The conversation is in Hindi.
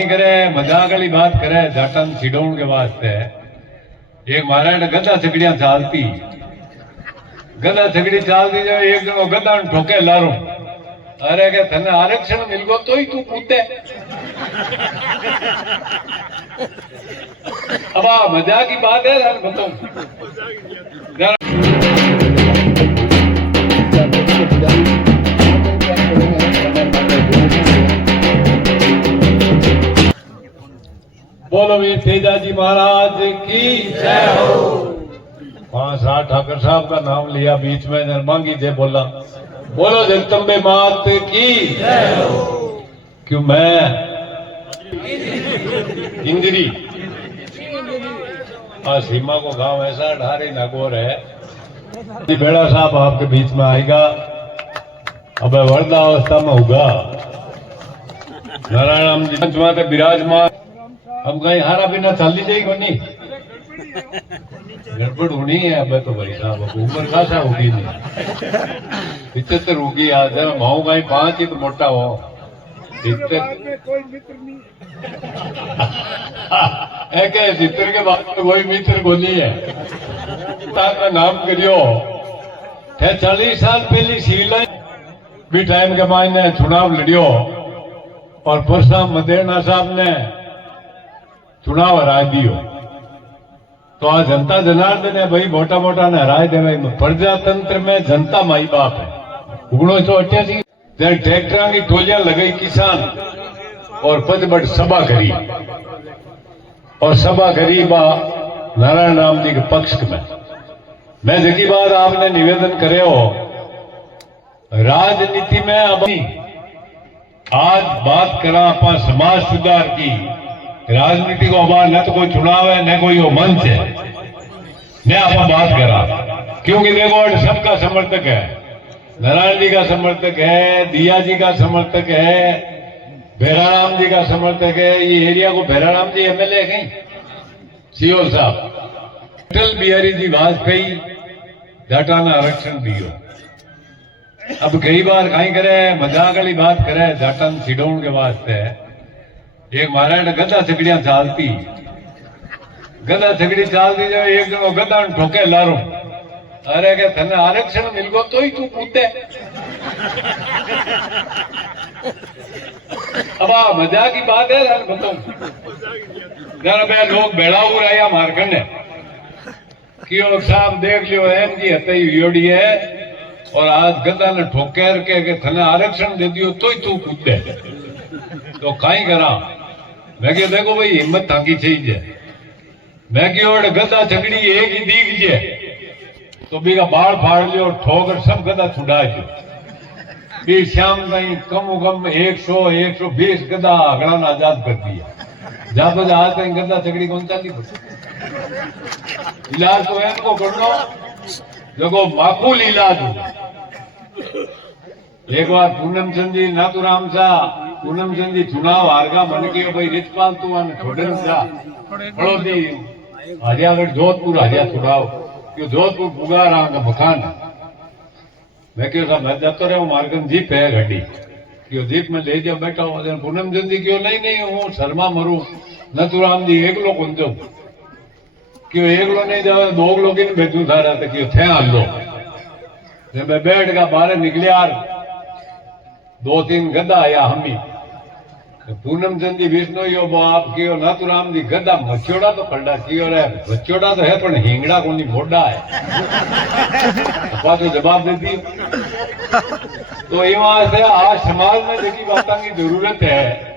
करे मजाक वाली बात करे जाटन छिड़ोण के वास्ते एक महाराज गदा छकड़ियां चालती जो एक दिन गदा ठोके लारू अरे के थने आरक्षण मिल गो तो ही तू कूदे अब मजाक की बात है यार बताऊं बोलो वीर तेजाजी महाराज की जय हो। 5-8 ठाकर साहब का नाम लिया बीच में नरमांगी जय बोला बोलो जगदम्बे मात की जय हो। क्यों मैं इंदिरी सीमा को गांव ऐसा ढारी नागौर है बेड़ा साहब आपके बीच में आएगा अब वर्दा अवस्था में होगा नारायण जी विराजमान हम कहीं हारा बिना चाली जाएगी कोनी गड़बड़ होनी है अब तो भाई साहब उम्र खासा होगी नहीं 75 होगी आज माऊ कहीं 5 ही तो मोटा हो कोई मित्र नहीं है चित्र के बाद में कोई मित्र को नहीं है का नाम करियो 40 साल पहली सीला भी टाइम के मायने चुनाव लड़ियो और परसराम मदेरना साहब ने चुनाव हरा दियो तो आ जनता जनार्दन है भाई मोटा मोटा ने हराए दे भाई प्रजातंत्र में जनता माई बाप है 1988 ट्रैक्टर की टोलियां लगाई किसान और पचबट सभा करी और सभा करी नारायण राम जी के पक्ष में मैं जगी बात आपने निवेदन करे हो राजनीति में अब आज बात करा अपा समाज सुधार की राजनीति को अबार न तो कोई चुनाव है न कोई वो मंच है न आप बात करा क्योंकि देखो सबका समर्थक है नारायण जी का समर्थक है दिया जी का समर्थक है भैराराम जी का समर्थक है ये एरिया को भैराराम जी एमएलए है सीओ साहब अटल बिहारी जी वाजपेयी जाटाना आरक्षण दियो अब कई बार कहीं करे मजाक वाली बात करे जाटन छिड़ोण के वास्ते एक महाराज गदा छकड़ियां चालती जो एक दिन गदा ठोके लारू अरे के थने आरक्षण मिल गो तो ही तू कूदे अब मजाक की बात है यार बताऊं जरा लोग बेड़ा हो रहा मारखंड है कि साहब देख लियो एम जी हते योड़ी है और आज गदा ने ठोकर के थने आरक्षण दे दियो तो ही तू कूदे तो कहीं करा मैं क्या देखो भाई हिम्मत थाकी चाहिए मैं क्यों गदा छकड़ी एक ही दीख जे तो बीगा बाल फाड़ लियो और ठोकर सब गदा छुड़ा जो भी शाम कहीं कम 100-120 गदा अगड़ा आजाद कर दिया जहां पर आज कहीं गदा छकड़ी कौन चाली इलाज तो है इनको करना देखो माकूल इलाज एक बार पूनम चंद जी नाथुराम सा पूनम चंद जी चुनाव हारगा मन के भाई रिचपाल तू आने छोड़न सा बड़ोदी हरियागढ़ जोधपुर हरिया चुनाव क्यों जोधपुर पुगा रहा का मकान मैं क्यों साहब मैं जाता रहा हूँ मार्गन जीप है गाड़ी क्यों जीप में ले जाओ बैठा हूँ पूनम चंद जी क्यों नहीं हूँ शर्मा मरू नाथुराम जी एक लोग उन जाओ क्यों एक लोग नहीं जाओ 2 लोग इन भेजू था रहा था क्यों थे हम लोग मैं बैठ का बाहर निकले यार 2-3 गदा आया हमी पूनम चंद जी विष्णु यो बाप कियो नाथुराम जी गदा मचोड़ा तो पलड़ा कियो रे मचोड़ा तो है पर हिंगड़ा कोनी मोड़ा है पाछो जवाब दे दी तो ये वहां से आज समाज में जकी बातों की जरूरत है